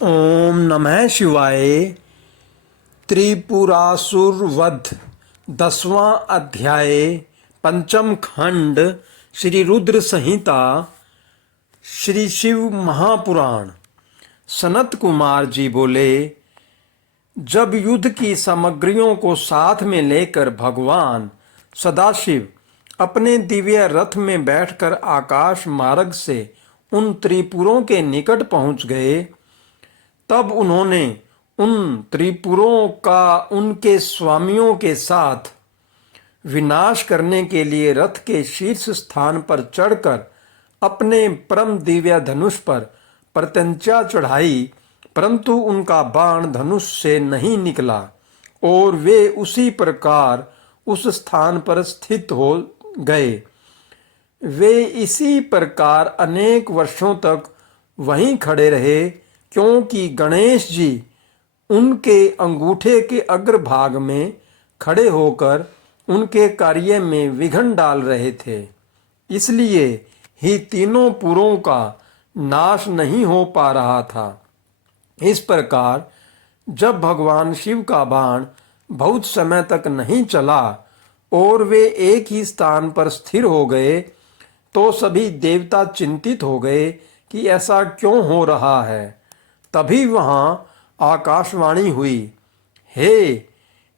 ओम नमः शिवाय। त्रिपुरासुर वध 10वां अध्याय, पंचम खंड, श्री रुद्र संहिता, श्री शिव महापुराण। सनत कुमार जी बोले, जब युद्ध की सामग्रियों को साथ में लेकर भगवान सदाशिव अपने दिव्य रथ में बैठकर आकाश मार्ग से उन त्रिपुरों के निकट पहुंच गए, तब उन्होंने उन त्रिपुरों का उनके स्वामियों के साथ विनाश करने के लिए रथ के शीर्ष स्थान पर चढ़कर अपने परम दिव्य धनुष पर प्रत्यंचा चढ़ाई, परंतु उनका बाण धनुष से नहीं निकला और वे उसी प्रकार उस स्थान पर स्थित हो गए। वे इसी प्रकार अनेक वर्षों तक वहीं खड़े रहे, क्योंकि गणेश जी उनके अंगूठे के अग्रभाग में खड़े होकर उनके कार्य में विघ्न डाल रहे थे। इसलिए ही तीनों पुरों का नाश नहीं हो पा रहा था। इस प्रकार जब भगवान शिव का बाण बहुत समय तक नहीं चला और वे एक ही स्थान पर स्थिर हो गए, तो सभी देवता चिंतित हो गए कि ऐसा क्यों हो रहा है। तभी वहां आकाशवाणी हुई, हे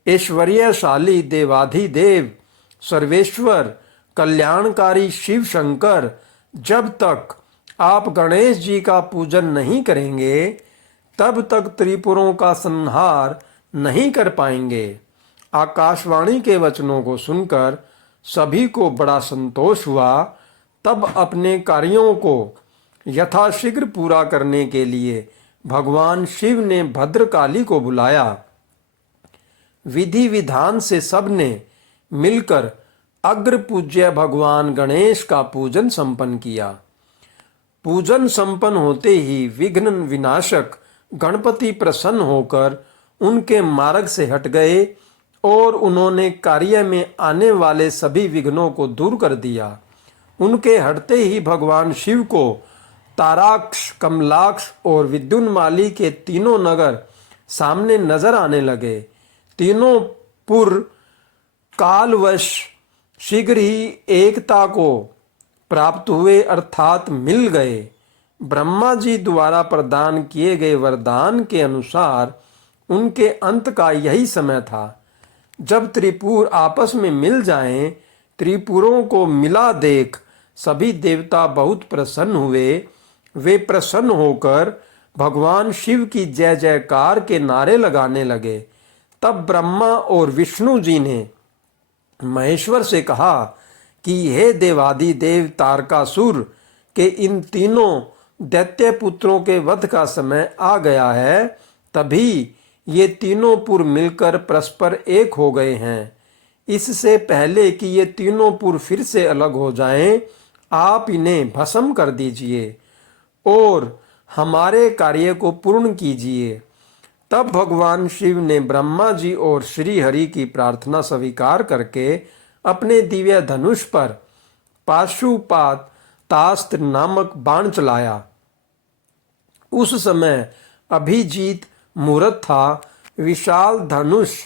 ऐश्वर्यशाली देवाधिदेव सर्वेश्वर कल्याणकारी शिव शंकर, जब तक आप गणेश जी का पूजन नहीं करेंगे तब तक त्रिपुरों का संहार नहीं कर पाएंगे। आकाशवाणी के वचनों को सुनकर सभी को बड़ा संतोष हुआ। तब अपने कार्यों को यथाशीघ्र पूरा करने के लिए भगवान शिव ने भद्रकाली को बुलाया। विधि विधान से सबने मिलकर अग्र पूज्य भगवान गणेश का पूजन संपन्न किया। पूजन संपन्न होते ही विघ्न विनाशक गणपति प्रसन्न होकर उनके मार्ग से हट गए और उन्होंने कार्य में आने वाले सभी विघ्नों को दूर कर दिया। उनके हटते ही भगवान शिव को ताराक्ष, कमलाक्ष और विद्युन्माली के तीनों नगर सामने नजर आने लगे। तीनों पुर कालवश शीघ्र ही एकता को प्राप्त हुए, अर्थात मिल गए। ब्रह्मा जी द्वारा प्रदान किए गए वरदान के अनुसार उनके अंत का यही समय था। जब त्रिपुर आपस में मिल जाएं, त्रिपुरों को मिला देख सभी देवता बहुत प्रसन्न हुए। वे प्रसन्न होकर भगवान शिव की जय जयकार के नारे लगाने लगे। तब ब्रह्मा और विष्णु जी ने महेश्वर से कहा कि हे देवादिदेव तारकासुर के इन तीनों दैत्य पुत्रों के वध का समय आ गया है। तभी ये तीनों पुर मिलकर परस्पर एक हो गए हैं। इससे पहले कि ये तीनों पुर फिर से अलग हो जाएं, आप इन्हें भस्म कर दीजिए और हमारे कार्य को पूर्ण कीजिए। तब भगवान शिव ने ब्रह्मा जी और श्री हरि की प्रार्थना स्वीकार करके अपने दिव्य धनुष पर पाशुपात तास्त्र नामक बाण चलाया। उस समय अभिजीत मुहूर्त था। विशाल धनुष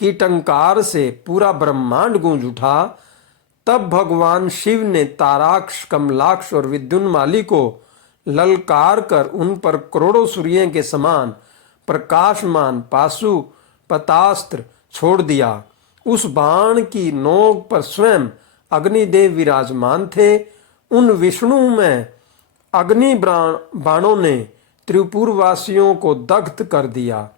की टंकार से पूरा ब्रह्मांड गूंज उठा। तब भगवान शिव ने ताराक्ष, कमलाक्ष और विद्युन्माली को ललकार कर उन पर करोड़ों सूर्य के समान प्रकाशमान पाशुपतास्त्र छोड़ दिया। उस बाण की नोक पर स्वयं अग्निदेव विराजमान थे। उन विष्णु में अग्नि बाणों ने त्रिपुरवासियों को दग्ध कर दिया,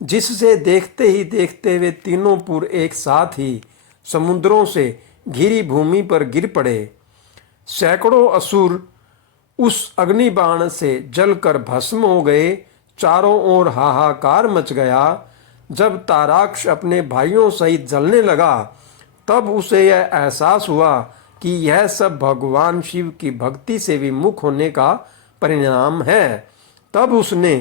जिससे देखते ही देखते वे तीनों पुर एक साथ ही समुद्रों से घिरी भूमि पर गिर पड़े। सैकड़ों असुर उस अग्निबाण से जलकर भस्म हो गए। चारों ओर हाहाकार मच गया। जब ताराक्ष अपने भाइयों सहित जलने लगा, तब उसे यह एहसास हुआ कि यह सब भगवान शिव की भक्ति से विमुख होने का परिणाम है। तब उसने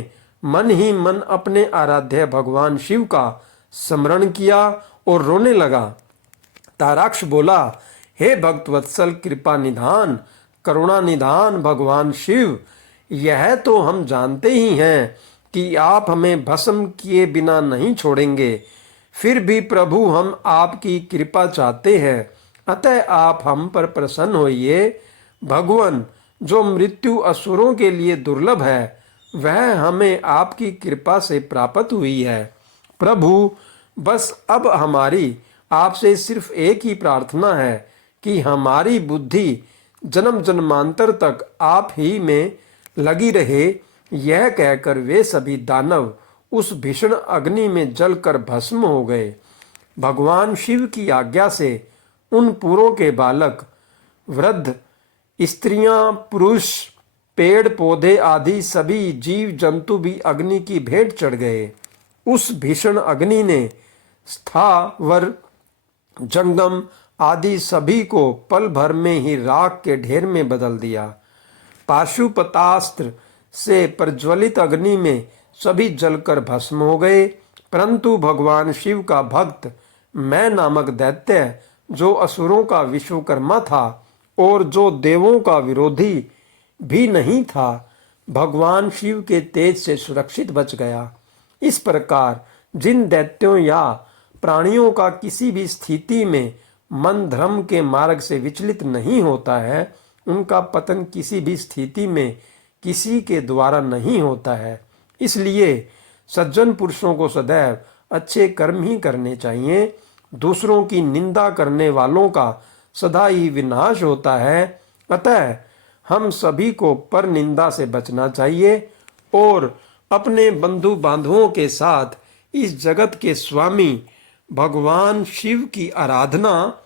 मन ही मन अपने आराध्य भगवान शिव का स्मरण किया और रोने लगा। ताराक्ष बोला, हे भक्तवत्सल कृपा निधान, करुणा निधान भगवान शिव, यह तो हम जानते ही हैं कि आप हमें भस्म किए बिना नहीं छोड़ेंगे। फिर भी प्रभु हम आपकी कृपा चाहते हैं, अतः आप हम पर प्रसन्न होइए। भगवान, जो मृत्यु असुरों के लिए दुर्लभ है वह हमें आपकी कृपा से प्राप्त हुई है। प्रभु, बस अब हमारी आपसे सिर्फ एक ही प्रार्थना है कि हमारी बुद्धि जन्म जन्मांतर तक आप ही में लगी रहे। यह कहकर वे सभी दानव उस भीषण अग्नि में जलकर भस्म हो गए। भगवान शिव की आज्ञा से उन पुरों के बालक, वृद्ध, स्त्रियां, पुरुष, पेड़ पौधे आदि सभी जीव जंतु भी अग्नि की भेंट चढ़ गए। उस भीषण अग्नि ने स्थावर, जंगम आदि सभी को पल भर में ही राख के ढेर में बदल दिया। पाशुपतास्त्र से प्रज्वलित अग्नि में सभी जलकर भस्म हो गए, परंतु भगवान शिव का भक्त मैं नामक दैत्य, जो असुरों का विश्वकर्मा था और जो देवों का विरोधी भी नहीं था, भगवान शिव के तेज से सुरक्षित बच गया। इस प्रकार जिन दैत्यों या प्राणियों का किसी भी स्थिति में मन धर्म के मार्ग से विचलित नहीं होता है, उनका पतन किसी भी स्थिति में किसी के द्वारा नहीं होता है। इसलिए सज्जन पुरुषों को सदैव अच्छे कर्म ही करने चाहिए। दूसरों की निंदा करने वालों का सदा ही विनाश होता है। अतः हम सभी को पर निंदा से बचना चाहिए और अपने बंधु बांधवों के साथ इस जगत के स्वामी भगवान शिव की आराधना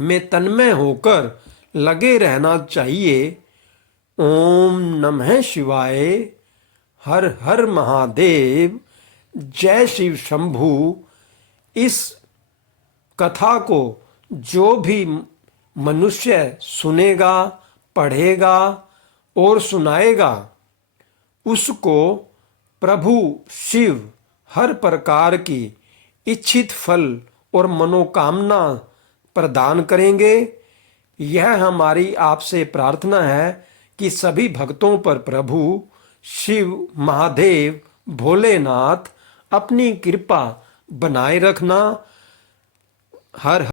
में तन्मय होकर लगे रहना चाहिए। ओम नमः शिवाय। हर हर महादेव। जय शिव शंभू। इस कथा को जो भी मनुष्य सुनेगा, पढ़ेगा और सुनाएगा, उसको प्रभु शिव हर प्रकार की इच्छित फल और मनोकामना प्रदान करेंगे। यह हमारी आपसे प्रार्थना है कि सभी भक्तों पर प्रभु शिव, महादेव, भोलेनाथ अपनी कृपा बनाए रखना। हर